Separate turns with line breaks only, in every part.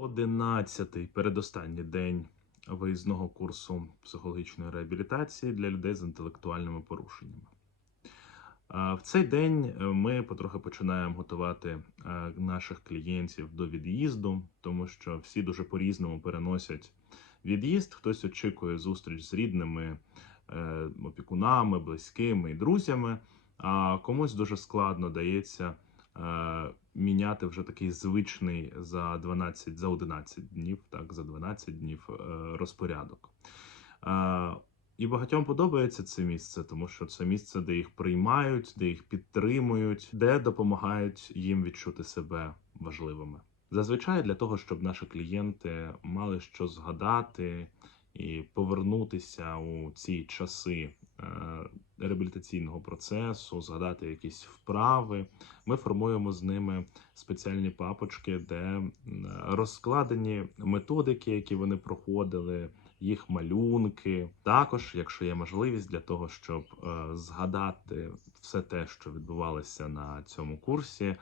11-й передостанній день виїзного курсу психологічної реабілітації для людей з інтелектуальними порушеннями. В цей день е, ми потрохи починаємо готувати е, наших клієнтів до від'їзду, тому що всі дуже по-різному переносять від'їзд. Хтось очікує зустріч з рідними е, опікунами, близькими і друзями, а комусь дуже складно дається міняти вже такий звичний за 12, за 11 днів, так, за 12 днів е, розпорядок. Е, І багатьом подобається це місце, тому що це місце, де їх приймають, де їх підтримують, де допомагають їм відчути себе важливими. Зазвичай для того, щоб наші клієнти мали що згадати і повернутися у ці часи е, реабілітаційного процесу, згадати якісь вправи, ми формуємо з ними спеціальні папочки, де розкладені методики, які вони проходили, їх малюнки. Також, якщо є можливість для того, щоб е, згадати все те, що відбувалося на цьому курсі. е,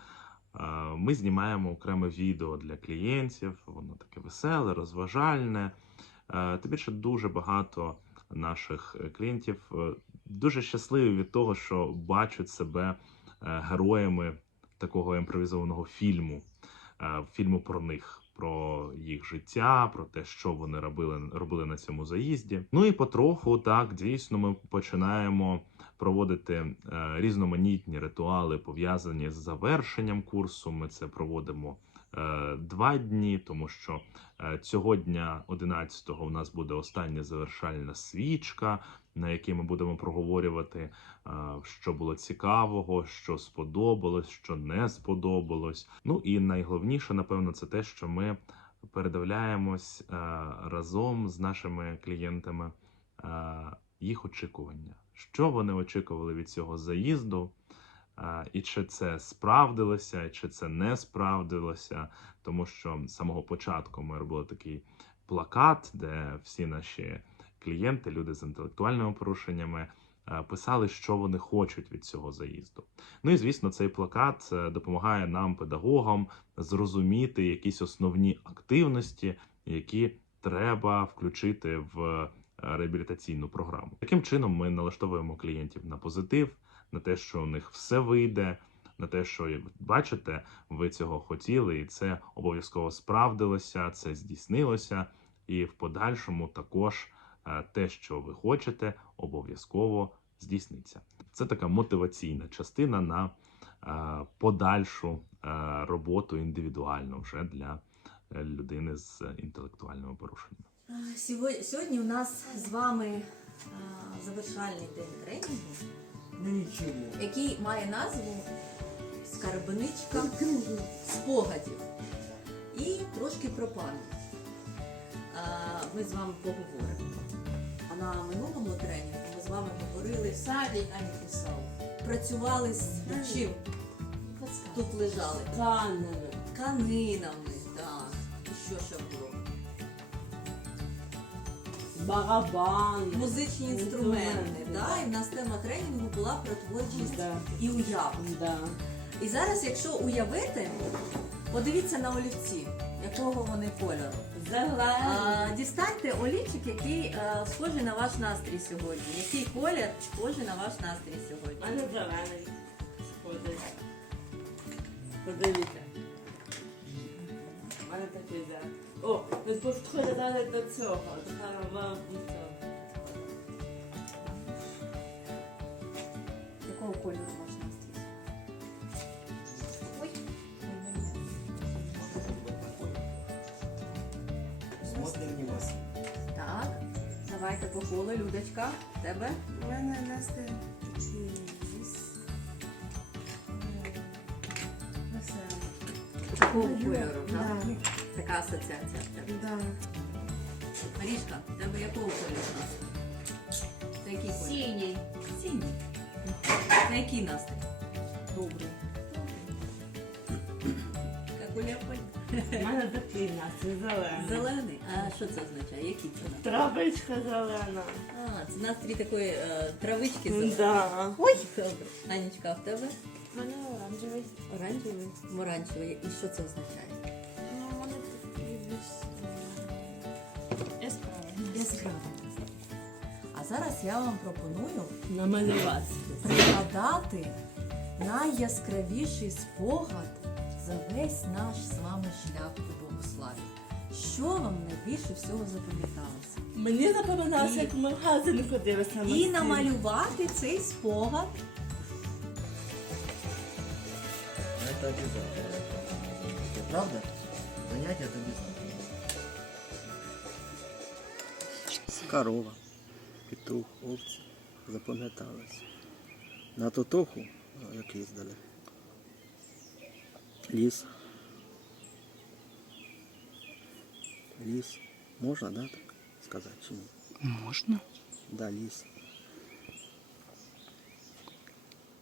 Ми знімаємо окреме відео для клієнтів. Воно таке веселе, розважальне. Е, Тим більше дуже багато наших е, клієнтів е, дуже щасливі від того, що бачать себе е, героями такого імпровізованого фільму, фільму про них, про їх життя, про те, що вони робили, робили на цьому заїзді. Ну і потроху, так дійсно, ми починаємо проводити різноманітні ритуали, пов'язані з завершенням курсу. Ми це проводимо два дні, тому що е, цього дня, 11-го, у нас буде остання завершальна свічка, на якій ми будемо проговорювати, е, що було цікавого, що сподобалось, що не сподобалось. Ну і найголовніше, напевно, це те, що ми передивляємось е, разом з нашими клієнтами е, їх очікування, що вони очікували від цього заїзду. І чи це справдилося, і чи це не справдилося, тому що з самого початку ми робили такий плакат, де всі наші клієнти, люди з інтелектуальними порушеннями, писали, що вони хочуть від цього заїзду. Ну і звісно, цей плакат е, допомагає нам, педагогам, зрозуміти якісь основні активності, які треба включити в е, реабілітаційну програму. Таким чином, ми налаштовуємо клієнтів на позитив, на те, що у них все вийде. На те, що бачите, ви цього хотіли, і це обов'язково справдилося, це здійснилося, і в подальшому також е, те, що ви хочете, обов'язково здійсниться. Це така мотиваційна частина на е, подальшу е, роботу індивідуальну вже для людини з інтелектуальними порушеннями.
Сьогодні, у нас з вами завершальний день тренінгу,
нічого.
який має назву Скарбничка спогадів і трошки про пам'ять. Ми з вами поговоримо. А на минулому тренінгу ми з вами говорили,
Садик, а не писав.
працювали з чим тут лежали. Тканинами, так. І що ще було?
Барабан.
Музичні інструменти. Да? І в нас тема тренінгу була про творчість
Да.
і уяву.
Да.
І зараз, якщо уявити, подивіться на олівці, якого вони кольору.
Зелений.
А, дістаньте олівчик, який е, схожий на ваш настрій сьогодні. Який колір схожий на ваш настрій
А
сьогодні?
не зелений. Сходить. Подивіться. У мене такий де. О, ви підходите далі до цього.
Якого кольору ваш настрій? Ой.
Смотрим внимательно.
Так, давайте по колу, Людочка, тебе.
У мене веселий.
Такого кольору, так? Така асоціація в тебе.
Да.
Марішка, в тебе якого кольору настрій? Це який колір?
Синій.
Синій. Це який настрій?
Добрий.
Як у
мене такий настрій зелений.
Зелений. А що це означає? Який це настрій?
Травичка зелена.
А, це настрій такої е, травички зеленої.
Да.
Ой, добре. Анічка, а в тебе
У мене оранжевий.
оранжевий? Оранжевий. І що це означає? Яскраво. А зараз я вам пропоную
Намалювати.
пригадати найяскравіший спогад за весь наш з вами шлях у Богославі. Що вам найбільше всього запам'яталося?
Мені запам'яталося,
І-
як ми в магазин ходили
І
самостійно.
намалювати цей спогад
Это обязательно. Это правда? Занятие это обязательно. Корова, петух, овці запам'яталось. На тотоху, як їздили. Ліс. Ліс. Можна, да, так сказати? Чи ні?
Можна.
Да, ліс.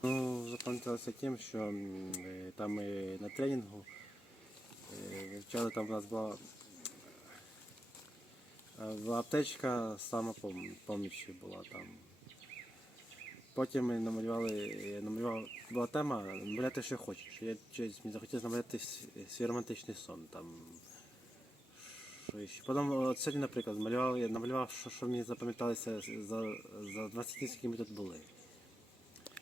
Ну, запам'яталося тим, що е, там на тренінгу е, вивчали, там у нас е, була аптечка сама пом- поміччю була там. Потім ми намалювали, я намалював, була тема намаляти, що хочеш. Я щось мені захотілося намаляти свій романтичний сон. Там, що ще. Потім от сьогодні, наприклад, малював, я намалював, що, що мені запам'яталося за, за 20 днів, які ми тут були.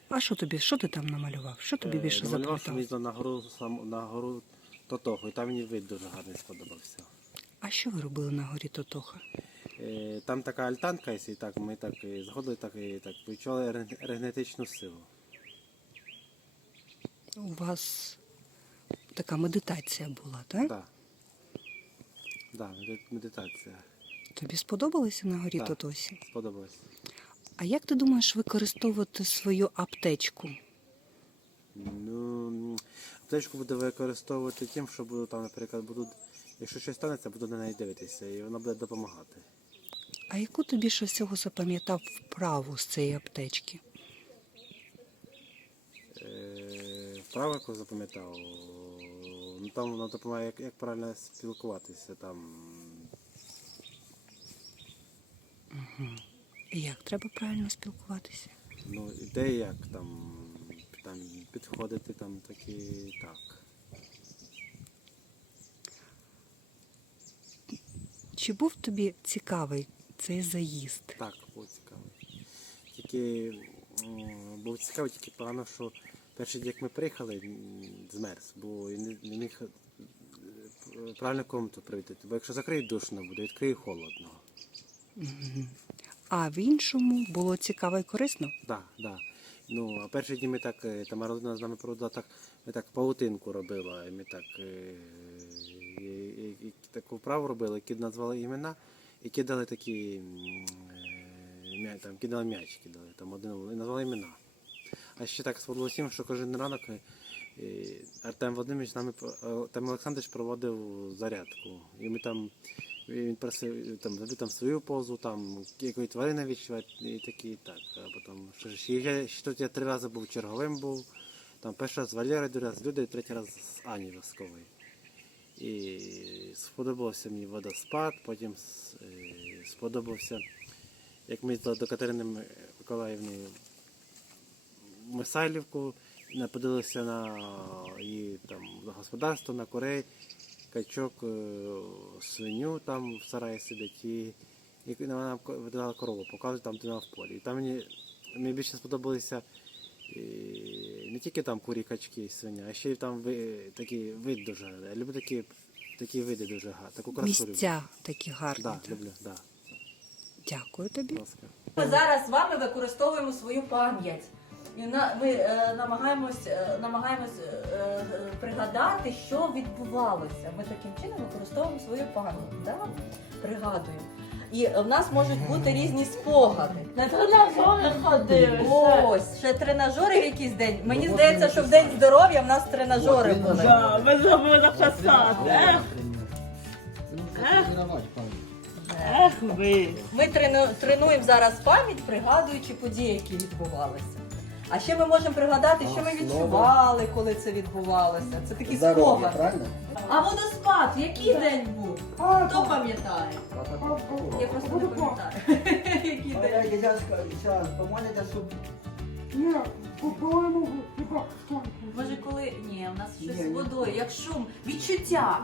А що тобі? Що ти там намалював? Що тобі
Е,
більше
намалював, що
запам'яталося?
на гору, сам, на гору Тотоху, і там мені вид дуже гарний сподобався.
А що ви робили на горі Тотоха?
Е, Там така альтанка, якщо так, ми так і заходили, так і так відчували ре- енергетичну силу.
У вас така медитація була, так?
Так. Да, меди- медитація.
Тобі сподобалося на горі
Так.
Тотосі?
Сподобалось.
А як ти думаєш використовувати свою аптечку?
Ну, аптечку буду використовувати тим, що буду там, наприклад, буду, якщо щось станеться, буду на неї дивитися, і вона буде допомагати.
А яку ти більше всього запам'ятав вправу з цієї аптечки?
Е, Вправо, яку запам'ятав, ну там воно допомагає, як, як правильно спілкуватися. Там
І як треба правильно спілкуватися?
Ну, ідея як там, там підходити там такі так.
Чи був тобі цікавий цей заїзд?
Так, було цікаво. Тільки було цікаво, тільки погано, що перший день, як ми приїхали, змерз, бо і не, міг е, правильно комнату прийти. Бо якщо закриють душно буде, відкриє холодно.
А в іншому було цікаво і корисно?
Так, да. Ну, а перший день ми так, е, там родина з нами проводила так, ми так паутинку робила, і ми так е, таку вправу робили, які назвали імена і кидали такі е, там, кидали м'яч, кидали там один і назвали імена. А ще так сподобалося що кожен ранок е, Артем Володимирович нами е, Артем Олександрович проводив зарядку. І ми там він просив там зробити там свою позу, там якої тварини відчувати і такі, і так. А потім що ж, я ще тут я три рази був черговим був. Там перший раз з Валерою, другий раз з Людою, третій раз з Ані Восковою. І сподобався мені водоспад, потім е, сподобався, як ми до Катерини Миколаївни Мисайлівку, і подивилися на її там господарство, на курей, качок, е, свиню там в сараї сидить, і, і вона видала корову, показує там, вона в полі. І там мені, мені більше сподобалися не тільки там курі, качки, свиня, а ще й там ви, такий вид дуже. Я люблю такі, такі види дуже гарні. Таку красу люблю.
Такі гарні.
Да,
так?
люблю, да.
Дякую тобі.
Ласка.
Ми зараз з вами використовуємо свою пам'ять. І на, ми е, намагаємось, е, намагаємось е, е, пригадати, що відбувалося. Ми таким чином використовуємо свою пам'ять. Да? Пригадуємо. І в нас можуть бути різні спогади.
На тренажери ходили.
Ось, ще тренажери в якийсь день. Мені здається, що в день здоров'я в нас тренажери були.
Да, Ми зробили. Ех, ех ви.
Ми трену- тренуємо зараз пам'ять, пригадуючи події, які відбувалися. А ще ми можемо пригадати, що ми відчували, коли це відбувалося. Це такі
Здоров'я,
спогади.
правильно?
А водоспад, який день був? Хто пам'ятає? Я просто не пам'ятаю. Який день?
Зараз помолите, щоб
Ні, по-моєму, хіба
Може, коли ні, у нас щось з водою, як шум, відчуття.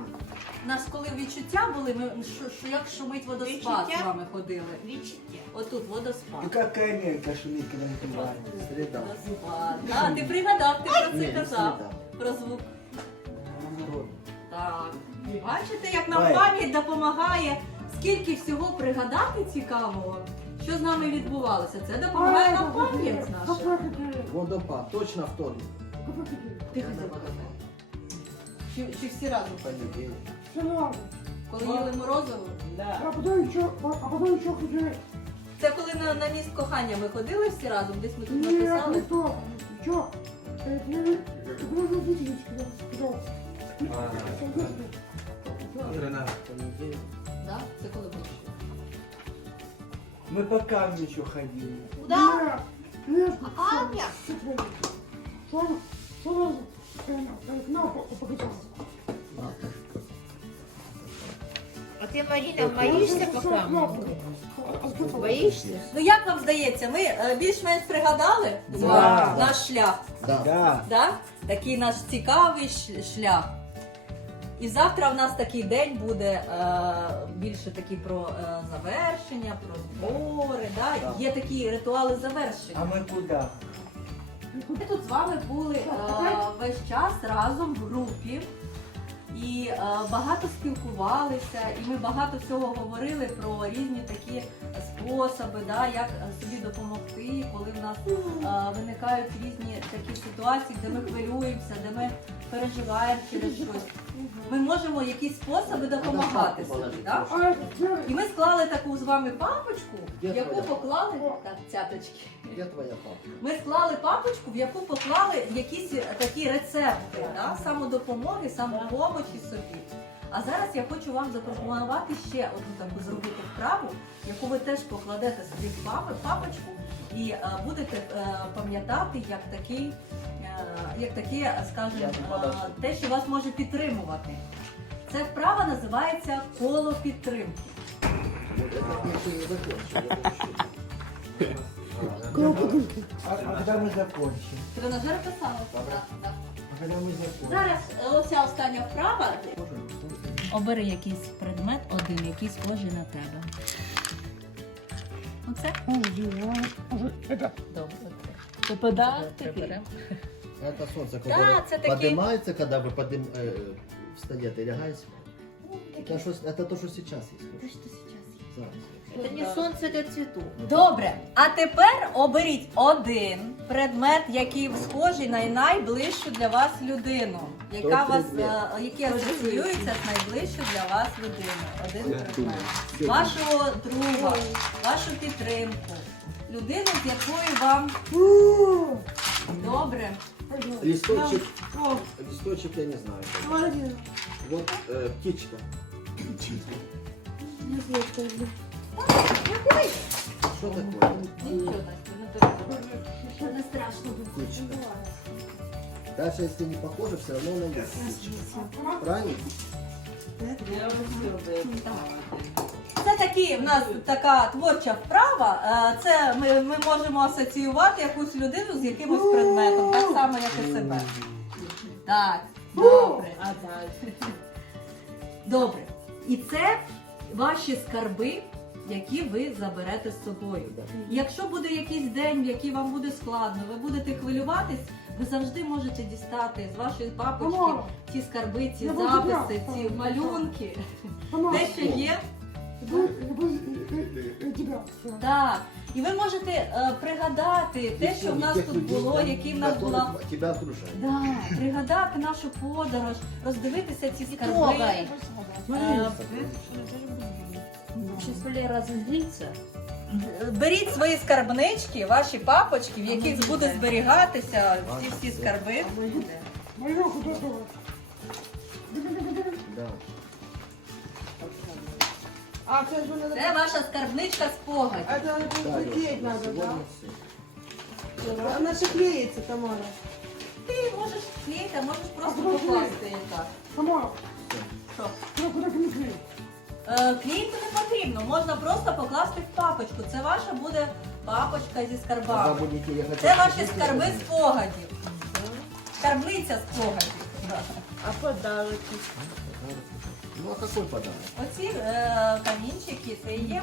У нас коли відчуття були, ми що, що як шумить водоспад
Відчуття?
з вами ходили.
Відчуття.
Отут водоспад.
Какая мерка шумит, когда мы понимаем? Среда.
Водоспад. А, ти пригадав, ти про це
не
казав.
среда.
Про звук.
Наоборот.
Так. Бачите, як нам
Ой.
пам'ять допомагає, скільки всього пригадати цікавого, що з нами відбувалося. Це допомагає нам пам'ять наша.
Водопад, точно вторник.
Ти хотів казати? Чи, чи всі разом?
Все надо.
Коли їли морозиво?
Да.
А потом еще, а потом еще хотели.
Це коли на, на міст кохання ми ходили всі разом, десь ми тут
Нет, не
написали.
то.
Да? Це коли було?
Мы по ходили.
Да.
Аня.
нам.
А ти, Маріна, боїшся по камню? Боїшся?
Ну як вам здається, ми е, більш-менш пригадали
Да.
наш шлях?
Да.
Да? Такий наш цікавий ш- шлях. І завтра в нас такий день буде е, більше такий про е, завершення, про збори. Да?
Да.
Є такі ритуали завершення.
А мы куда?
Ми тут з вами були е, весь час разом в групі і е, багато спілкувалися, і ми багато всього говорили про різні такі способи, да, як собі допомогти, коли в нас е, виникають різні такі ситуації, де ми хвилюємося, де ми переживаємо через щось. Ми можемо якісь способи допомагати собі.
Где?
І ми склали таку з вами папочку, в яку поклали так, цяточки.
Где твоя папа?
Ми склали папочку, в яку поклали якісь такі рецепти да, самодопомоги, самопомочі собі. А зараз я хочу вам запропонувати ще одну таку зробити вправу, яку ви теж покладете собі в папочку і е, будете е, пам'ятати як такий, е, як таке, скажімо, е, те, що вас може підтримувати. Ця вправа називається коло підтримки.
Вот это ты еще не закончил. это еще. А, а когда мы закончим?
Тренажер писала? Так, так.
А когда мы закончим?
Зараз е, оця остання вправа. Обери якийсь предмет, один, який схожий на тебе. Оце?
Это
Добре.
Це подарок такий?
Приберемо.
Это солнце,
Да,
которое
це такі-
поднимается, когда вы подним, э, встаете и лягаете. Это, что, это то, что сейчас есть. Зараз.
Це не сонце, це цвіту.
Добре. А тепер оберіть один предмет, який схожий на найближчу для вас людину, яка вас е, який асоціюється з найближчою для вас людиною. Один предмет. Вашого друга, вашу підтримку, людину, з якою вам добре.
Листочек, листочек я не знаю.
молодец.
Вот э, птичка. Что такое?
Нічого, Настя, не переживай. Не страшно.
Птичка. Даже если не похоже, все равно она есть. Правильно?
Це такі в нас така творча вправа. Е, Це ми, ми можемо асоціювати якусь людину з якимось предметом, так само, як і себе. Так, добре.
А далі?
Добре. І це ваші скарби, які ви заберете з собою. І Якщо буде якийсь день, в який вам буде складно, ви будете хвилюватись, ви завжди можете дістати з вашої папочки
Мама,
ті скарби, ці
Я буду
записи,
я.
ці малюнки,
Мама,
те, що є.
это это это тебя. всё.
Так, і ви можете е, пригадати те, що в нас
Тех
тут
людей,
було,
да,
які в нас
которые
була.
Тебя окружают.
Да, пригадати нашу подорож, роздивитися ці скарби.
трогай.
Е,
Сейчас Лера разозлится.
Беріть свої скарбнички, ваші папочки, в яких буде зберігатися всі всі скарби.
Мою куда давай?
Да.
А, це ж вона
Це ваша скарбничка спогадів.
Это
Да,
клеить
Лёша,
надо, да?
сегодня всё.
Она же клеится, Тамара.
Ти можеш клеїти, а можеш просто покласти її так.
Тамара,
Що?
куда куда не клеить?
Е, не потрібно, можна просто покласти в папочку. Це ваша буде папочка зі скарбами. Це ваші скарби спогадів. Скарбниця спогадів.
А подарки?
Ну а какой подарок?
Оці е, камінчики це і є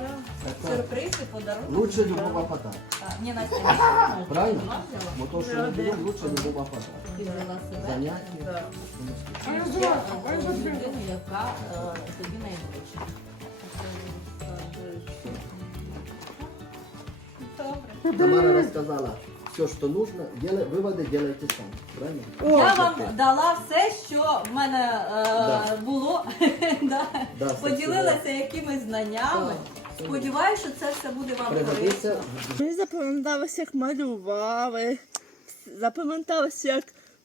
сюрпризи, подарунки.
лучше любого подарка.
А, Ні, Настя, не
Правильно? Вот то, что мы берем, лучше любого подарка.
Ти взяла себе.
Занятие.
А я
Є
взяла, а я
одну
взяла.
людину, яка е,
Тамара рассказала все, что нужно. Выводы делайте сами. Правильно?
Я вам дала все, що в мене е,
Да.
було. да.
Да,
Поділилася якимись знаннями. Сподіваюся, що це все буде вам корисно.
Пригодится.
Мені запам'яталося, як малювали. Запам'яталося, як,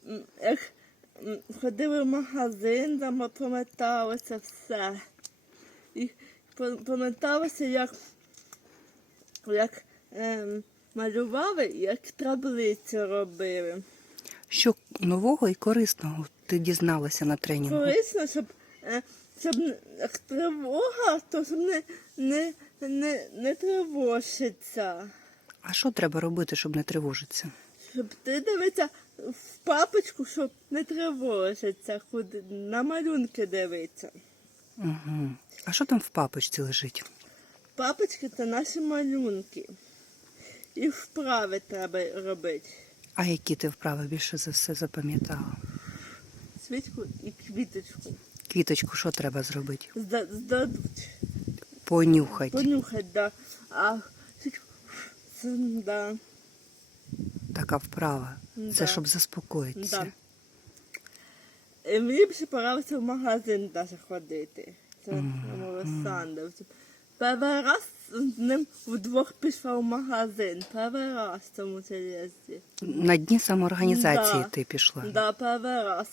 м, як м, ходили в магазин, там пам'яталося все. І пам'яталося, як, як ем, малювали, як таблицю робили.
Що нового і корисного ти дізналася на тренінгу?
Корисно, щоб, е, щоб як тривога, то щоб не, не, не, не тривожиться.
А що треба робити, щоб не тривожитися?
Щоб ти дивиться в папочку, щоб не тривожиться, куди на малюнки дивиться.
Угу. А що там в папочці лежить?
Папочки це наші малюнки. І вправи треба робити.
А які ти вправи більше за все запам'ятала?
Свічку і квіточку.
Квіточку, що треба зробити?
Зда- Здадуть.
Понюхати.
Понюхать, да. А свічку це, да.
Така вправа.
Да.
Це щоб заспокоїтися.
Да. І мені б ще порадилося в магазин даже ходити. Це mm. Олександр. Перший раз з ним вдвох пішла в магазин. Перший раз в цьому селезі.
На дні самоорганізації
Да.
ти пішла.
Да, перший раз.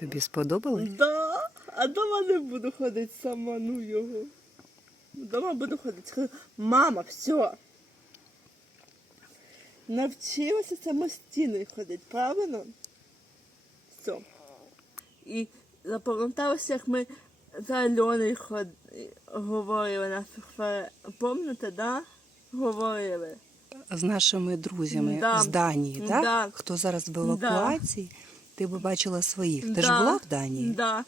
Тобі сподобалось?
Да. А дома не буду ходити сама, ну його. Дома буду ходити. Скажу, мама, все. Навчилася самостійно ходити, правильно? Все. І запам'яталося, як ми за Альоною ход... говорили на фехфе. Пам'ятаєте, да? Говорили.
З нашими друзями
Да.
з Данії, так?
Да.
Хто зараз в евакуації, ти б бачила своїх. Ти ж була в Данії?
Да.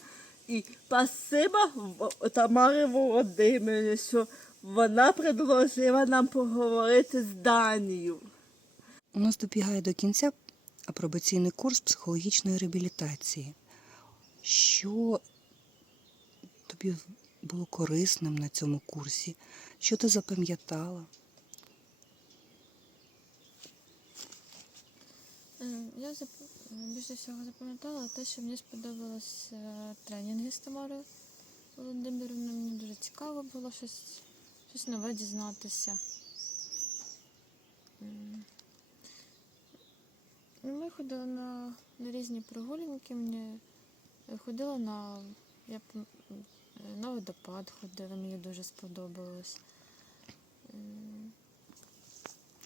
І спасибо Тамарі Володимирівні, що вона предложила нам поговорити з Данією.
У нас добігає до кінця апробаційний курс психологічної реабілітації. Що тобі було корисним на цьому курсі? Що ти запам'ятала?
Е, Я більше всього запам'ятала те, що мені сподобалось е, тренінги з Тамарою Володимирівною. Мені дуже цікаво було щось, щось нове дізнатися. Ну, Ми ходили на, на різні прогулянки. Мені ходила на, я, на водопад ходила, мені дуже сподобалось.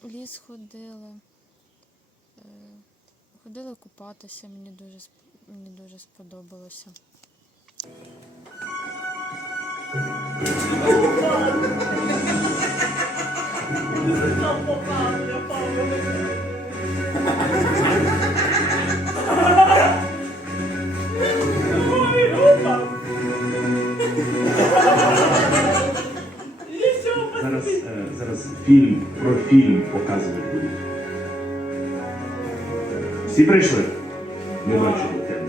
В ліс ходили. Е, Ходила купатися, мені дуже мені дуже сподобалося.
Зараз, фільм показувати будуть. Всі прийшли? Не бачили теми.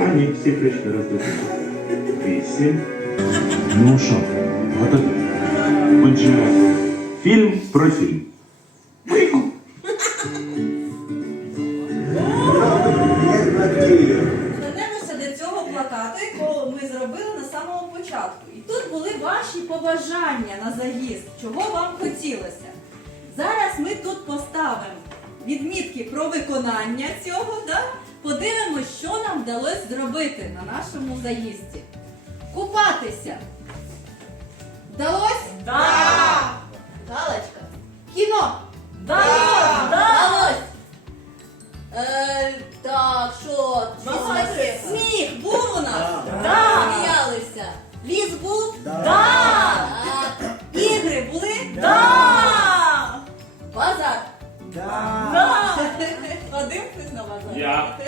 А ні, всі прийшли раз до Вісім. Ну що, готові? Отже, фільм про фільм.
Відмітки про виконання цього, да? подивимось, що нам вдалося зробити на нашому заїзді. Купатися. Вдалось? Да! Галочка. Кіно. Вдалось! Вдалось! Е, так, що? Сміх був у нас? Да. Сміялися. Ліс був? Да. Так. Ігри були? Да. Базар? Да. Вадим ти на
Я.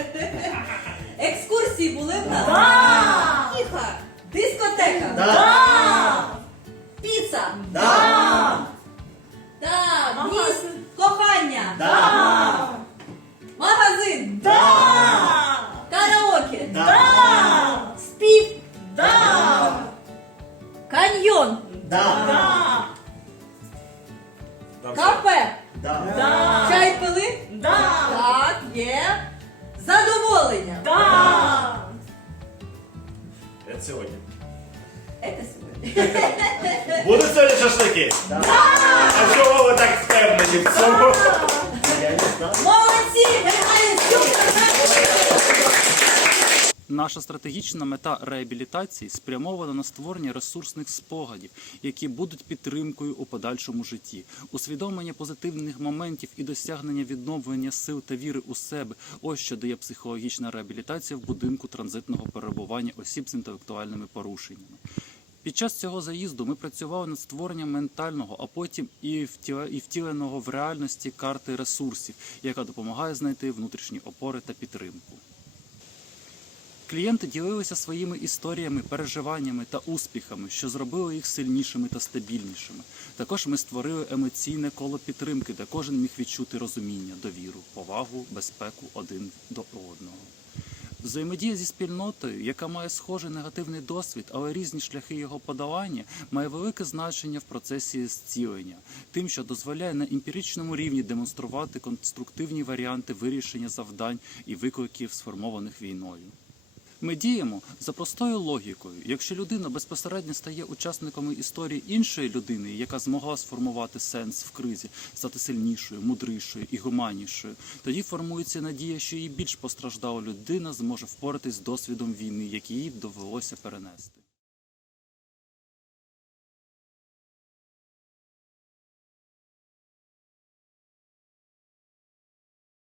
Екскурсії були в нас. Да. Тіха. Дискотека. Да. Піца. Да.
Реабілітації спрямована на створення ресурсних спогадів, які будуть підтримкою у подальшому житті, усвідомлення позитивних моментів і досягнення відновлення сил та віри у себе. Ось що дає психологічна реабілітація в будинку транзитного перебування осіб з інтелектуальними порушеннями. Під час цього заїзду ми працювали над створенням ментального, а потім і втіленого в реальності карти ресурсів, яка допомагає знайти внутрішні опори та підтримку. Клієнти ділилися своїми історіями, переживаннями та успіхами, що зробили їх сильнішими та стабільнішими. Також ми створили емоційне коло підтримки, де кожен міг відчути розуміння, довіру, повагу, безпеку один до одного. Взаємодія зі спільнотою, яка має схожий негативний досвід, але різні шляхи його подолання, має велике значення в процесі зцілення, тим, що дозволяє на емпіричному рівні демонструвати конструктивні варіанти вирішення завдань і викликів, сформованих війною. Ми діємо за простою логікою. Якщо людина безпосередньо стає учасником історії іншої людини, яка змогла сформувати сенс в кризі, стати сильнішою, мудрішою і гуманнішою, тоді формується надія, що і більш постраждала людина зможе впоратись з досвідом війни, який їй довелося перенести.